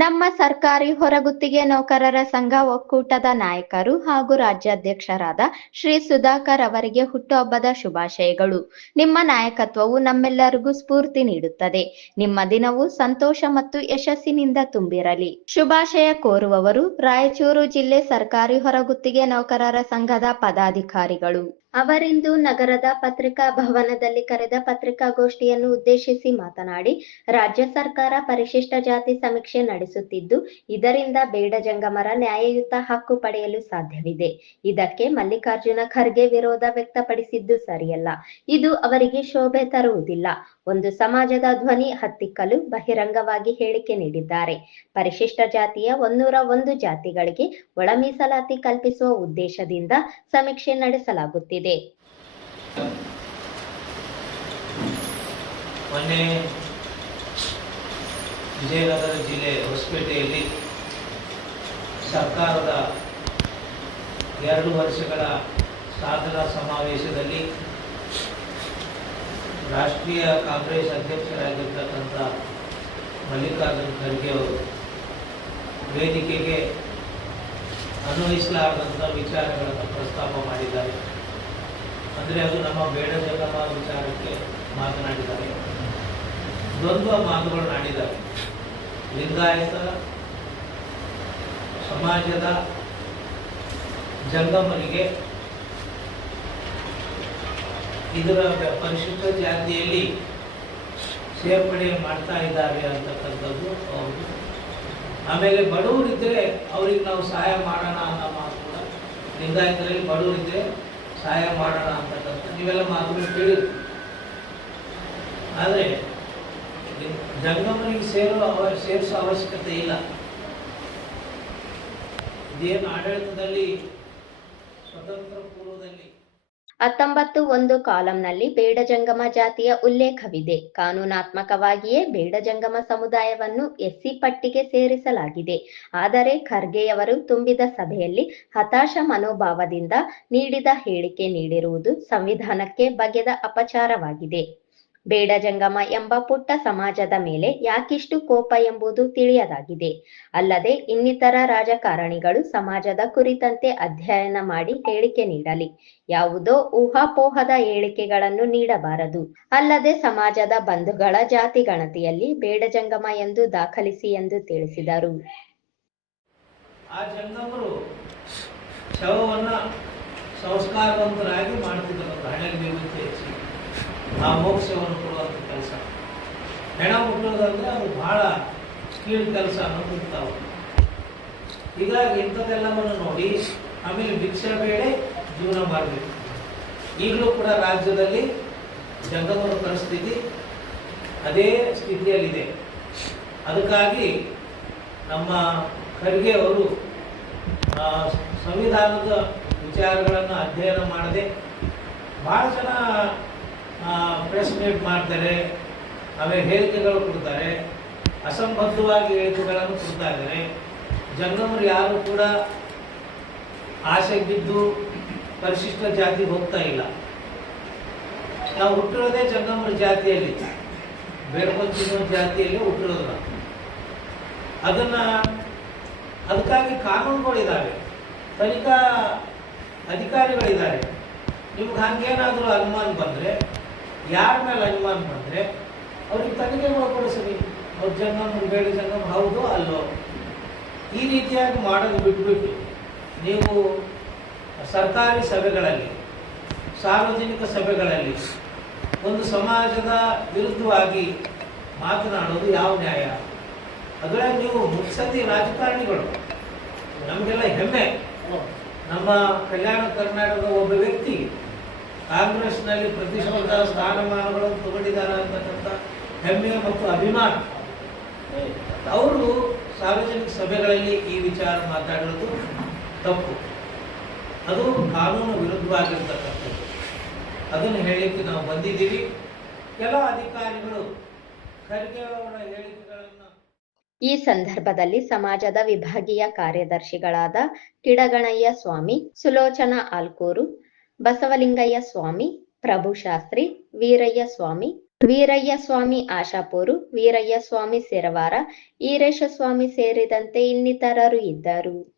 ನಮ್ಮ ಸರ್ಕಾರಿ ಹೊರಗುತ್ತಿಗೆ ನೌಕರರ ಸಂಘ ಒಕ್ಕೂಟದ ನಾಯಕರು ಹಾಗೂ ರಾಜ್ಯಾಧ್ಯಕ್ಷರಾದ ಶ್ರೀ ಸುಧಾಕರ್ ಅವರಿಗೆ ಹುಟ್ಟುಹಬ್ಬದ ಶುಭಾಶಯಗಳು. ನಿಮ್ಮ ನಾಯಕತ್ವವು ನಮ್ಮೆಲ್ಲರಿಗೂ ಸ್ಫೂರ್ತಿ ನೀಡುತ್ತದೆ. ನಿಮ್ಮ ದಿನವು ಸಂತೋಷ ಮತ್ತು ಯಶಸ್ಸಿನಿಂದ ತುಂಬಿರಲಿ. ಶುಭಾಶಯ ಕೋರುವವರು ರಾಯಚೂರು ಜಿಲ್ಲೆ ಸರ್ಕಾರಿ ಹೊರಗುತ್ತಿಗೆ ನೌಕರರ ಸಂಘದ ಪದಾಧಿಕಾರಿಗಳು. ಅವರಿಂದು ನಗರದ ಪತ್ರಿಕಾ ಭವನದಲ್ಲಿ ಕರೆದ ಪತ್ರಿಕಾಗೋಷ್ಠಿಯನ್ನು ಉದ್ದೇಶಿಸಿ ಮಾತನಾಡಿ, ರಾಜ್ಯ ಸರ್ಕಾರ ಪರಿಶಿಷ್ಟ ಜಾತಿ ಸಮೀಕ್ಷೆ ನಡೆಸುತ್ತಿದ್ದು, ಇದರಿಂದ ಬೇಡ ಜಂಗಮರ ನ್ಯಾಯಯುತ ಹಕ್ಕು ಪಡೆಯಲು ಸಾಧ್ಯವಿದೆ. ಇದಕ್ಕೆ ಮಲ್ಲಿಕಾರ್ಜುನ ಖರ್ಗೆ ವಿರೋಧ ವ್ಯಕ್ತಪಡಿಸಿದ್ದು ಸರಿಯಲ್ಲ. ಇದು ಅವರಿಗೆ ಶೋಭೆ ತರುವುದಿಲ್ಲ. ಒಂದು ಸಮಾಜದ ಧ್ವನಿ ಹತ್ತಿಕ್ಕಲು ಬಹಿರಂಗವಾಗಿ ಹೇಳಿಕೆ ನೀಡಿದ್ದಾರೆ. ಪರಿಶಿಷ್ಟ ಜಾತಿಯ ಒಂದೂರ ಒಂದು ಜಾತಿಗಳಿಗೆ ಒಳ ಮೀಸಲಾತಿ ಕಲ್ಪಿಸುವ ಉದ್ದೇಶದಿಂದ ಸಮೀಕ್ಷೆ ನಡೆಸಲಾಗುತ್ತಿದೆ. ವಿಜಯನಗರ ಜಿಲ್ಲೆ ಹೊಸಪೇಟೆಯಲ್ಲಿ ಸರ್ಕಾರದ ಎರಡು ವರ್ಷಗಳ ಸಾಧನಾ ಸಮಾವೇಶದಲ್ಲಿ ರಾಷ್ಟ್ರೀಯ ಕಾಂಗ್ರೆಸ್ ಅಧ್ಯಕ್ಷರಾಗಿರ್ತಕ್ಕಂಥ ಮಲ್ಲಿಕಾರ್ಜುನ್ ಖರ್ಗೆ ಅವರು ವೇದಿಕೆಗೆ ಅನ್ವಯಿಸಲಾರದಂಥ ವಿಚಾರಗಳನ್ನು ಪ್ರಸ್ತಾಪ ಮಾಡಿದ್ದಾರೆ. ಅಂದರೆ ಅದು ನಮ್ಮ ಬೇಡ ಜಗಮ ವಿಚಾರಕ್ಕೆ ಮಾತನಾಡಿದ್ದಾರೆ. ದ್ವಂದ್ವ ಮಾತುಗಳನ್ನು ಆಡಿದ್ದಾರೆ ಲಿಂಗಾಯತ, ಸಮಾಜದ ಜಂಗಮರಿಗೆ ಇದರ ಪರಿಶಿಷ್ಟ ಜಾತಿಯಲ್ಲಿ ಸೇರ್ಪಡೆ ಮಾಡ್ತಾ ಇದ್ದಾರೆ ಅಂತಕ್ಕಂಥದ್ದು. ಹೌದು. ಆಮೇಲೆ ಬಡವರಿದ್ದರೆ ಅವ್ರಿಗೆ ನಾವು ಸಹಾಯ ಮಾಡೋಣ ಅನ್ನೋ ಮಾತು ಕೂಡ ಲಿಂಗಾಯತರಲ್ಲಿ ಬಡವರಿದ್ದರೆ ಸಹಾಯ ಮಾಡೋಣ ಅಂತಕ್ಕಂಥ ನೀವೆಲ್ಲ ಮಾತುಗಳು ಕೇಳಿದ್ರು. ಆದರೆ ಜಂಗಮನಿಗೆ ಸೇರೋ ಅವ, ಸೇರಿಸೋ ಅವಶ್ಯಕತೆ ಇಲ್ಲ. ಇದೇನು ಆಡಳಿತದಲ್ಲಿ, ಸ್ವತಂತ್ರ ಪೂರ್ವದಲ್ಲಿ ಹತ್ತೊಂಬತ್ತು ಒಂದು ಕಾಲಂನಲ್ಲಿ ಬೇಡ ಜಂಗಮ ಜಾತಿಯ ಉಲ್ಲೇಖವಿದೆ. ಕಾನೂನಾತ್ಮಕವಾಗಿಯೇ ಬೇಡ ಜಂಗಮ ಸಮುದಾಯವನ್ನು ಎಸ್ಸಿ ಪಟ್ಟಿಗೆ ಸೇರಿಸಲಾಗಿದೆ. ಆದರೆ ಖರ್ಗೆಯವರು ತುಂಬಿದ ಸಭೆಯಲ್ಲಿ ಹತಾಶ ಮನೋಭಾವದಿಂದ ನೀಡಿದ ಹೇಳಿಕೆ ನೀಡಿರುವುದು ಸಂವಿಧಾನಕ್ಕೆ ಬಗೆದ ಅಪಚಾರವಾಗಿದೆ. ಬೇಡ ಜಂಗಮ ಎಂಬ ಪುಟ್ಟ ಸಮಾಜದ ಮೇಲೆ ಯಾಕಿಷ್ಟು ಕೋಪ ಎಂಬುದು ತಿಳಿಯದಾಗಿದೆ. ಅಲ್ಲದೆ ಇನ್ನಿತರ ರಾಜಕಾರಣಿಗಳು ಸಮಾಜದ ಕುರಿತಂತೆ ಅಧ್ಯಯನ ಮಾಡಿ ಹೇಳಿಕೆ ನೀಡಲಿ. ಯಾವುದೋ ಊಹಾಪೋಹದ ಹೇಳಿಕೆಗಳನ್ನು ನೀಡಬಾರದು. ಅಲ್ಲದೆ ಸಮಾಜದ ಬಂಧುಗಳ ಜಾತಿ ಗಣತಿಯಲ್ಲಿ ಬೇಡ ಜಂಗಮ ಎಂದು ದಾಖಲಿಸಿ ಎಂದು ತಿಳಿಸಿದರು. ಶವವನ್ನು ಸಂಸ್ಕಾರವಂತರಾಗಿ ಮಾಡುತ್ತಿದ್ದರು ಹೆಚ್ಚಿ ಆ ಮೋಕ್ಷವನ್ನು ಕೊಡುವಂಥ ಕೆಲಸ. ಹೆಣ ಮುಟ್ಟೋದಂದ್ರೆ ಅದು ಬಹಳ ಸ್ಕೀಲ್ ಕೆಲಸ ಅನ್ನೋದು ಹೀಗಾಗಿ ಇಂಥದ್ದೆಲ್ಲವನ್ನು ನೋಡಿ, ಆಮೇಲೆ ಭಿಕ್ಷೆ ಬೇಳೆ ಜೀವನ ಮಾಡಬೇಕು. ಈಗಲೂ ಕೂಡ ರಾಜ್ಯದಲ್ಲಿ ಜಂಗಮರ ಪರಿಸ್ಥಿತಿ ಅದೇ ಸ್ಥಿತಿಯಲ್ಲಿದೆ. ಅದಕ್ಕಾಗಿ ನಮ್ಮ ಖರ್ಗೆ ಅವರು ಸಂವಿಧಾನದ ವಿಚಾರಗಳನ್ನು ಅಧ್ಯಯನ ಮಾಡದೆ ಭಾಳ ಜನ ಪ್ರೆಸ್ ಮೀಟ್ ಮಾಡ್ತಾರೆ, ಅವೇ ಹೇಳಿಕೆಗಳು ಕೊಡ್ತಾರೆ, ಅಸಂಬದ್ಧವಾಗಿ ಹೇಳಿಕೆಗಳನ್ನು ಕೊಡ್ತಾ ಇದ್ದಾರೆ. ಜನರು ಯಾರು ಕೂಡ ಆಸೆ ಬಿದ್ದು ಪರಿಶಿಷ್ಟ ಜಾತಿ ಹೋಗ್ತಾ ಇಲ್ಲ. ನಾವು ಹುಟ್ಟಿರೋದೇ ಜಂಗಮರ ಜಾತಿಯಲ್ಲಿ. ತಿನ್ನೋ ಜಾತಿಯಲ್ಲಿ ಹುಟ್ಟಿರೋದು ನಾವು. ಅದನ್ನ, ಅದಕ್ಕಾಗಿ ಕಾನೂನುಗಳಿದ್ದಾವೆ. ತನಿಖಾ ಅಧಿಕಾರಿಗಳಿದ್ದಾರೆ. ನಿಮ್ಗೆ ಹಂಗೇನಾದರೂ ಅನುಮಾನ ಬಂದರೆ ಯಾರ ಮೇಲೆ ಅನುಮಾನ ಬಂದರೆ ಅವ್ರಿಗೆ ತನಿಖೆ ಒಳಪಡಿಸ್ರಿ ಅವ್ರ ಜಂಗಮ್ ಬೇಡ ಜಂಗಮ್ ಹೌದು ಅಲ್ಲೋ? ಈ ರೀತಿಯಾಗಿ ಮಾಡೋದು ಬಿಟ್ಬಿಟ್ಟು ನೀವು ಸರ್ಕಾರಿ ಸಭೆಗಳಲ್ಲಿ, ಸಾರ್ವಜನಿಕ ಸಭೆಗಳಲ್ಲಿ ಒಂದು ಸಮಾಜದ ವಿರುದ್ಧವಾಗಿ ಮಾತನಾಡೋದು ಯಾವ ನ್ಯಾಯ? ಅದರಲ್ಲಿ ನೀವು ಮುತ್ಸದ್ದಿ ರಾಜಕಾರಣಿಗಳು. ನಮಗೆಲ್ಲ ಹೆಮ್ಮೆ. ನಮ್ಮ ಕಲ್ಯಾಣ ಕರ್ನಾಟಕದ ಒಬ್ಬ ವ್ಯಕ್ತಿ ಕಾಂಗ್ರೆಸ್ನಲ್ಲಿ ಪ್ರತಿಷ್ಠಿತ ಸ್ಥಾನಮಾನಗಳನ್ನು ತಗೊಂಡಿದ್ದಾರೆ ಅಂತಕ್ಕಂಥ ಹೆಮ್ಮೆ ಮತ್ತು ಅಭಿಮಾನ. ಅವರು ಸಾರ್ವಜನಿಕ ಸಭೆಗಳಲ್ಲಿ ಈ ವಿಚಾರ ಮಾತಾಡೋದು ತಪ್ಪು. ಅದು ಕಾನೂನು ವಿರುದ್ಧವಾಗಿರ್ತಕ್ಕಂಥದ್ದು. ಅದನ್ನು ಹೇಳಲಿಕ್ಕೆ ನಾವು ಬಂದಿದ್ದೀವಿ. ಕೆಲ ಅಧಿಕಾರಿಗಳು ಖರ್ಗೆ ಅವರ ಹೇಳಿಕೆಗಳನ್ನು ಈ ಸಂದರ್ಭದಲ್ಲಿ ಸಮಾಜದ ವಿಭಾಗೀಯ ಕಾರ್ಯದರ್ಶಿಗಳಾದ ಕಿಡಗಣಯ್ಯ ಸ್ವಾಮಿ, ಸುಲೋಚನಾ ಆಲ್ಕೂರು ಬಸವಲಿಂಗಯ್ಯ ಸ್ವಾಮಿ ಪ್ರಭುಶಾಸ್ತ್ರಿ ವೀರಯ್ಯ ಸ್ವಾಮಿ ವೀರಯ್ಯ ಸ್ವಾಮಿ ಆಶಾಪೂರು, ವೀರಯ್ಯ ಸ್ವಾಮಿ ಸಿರವಾರ ಈರೇಶ ಸ್ವಾಮಿ ಸೇರಿದಂತೆ ಇನ್ನಿತರರು ಇದ್ದರು.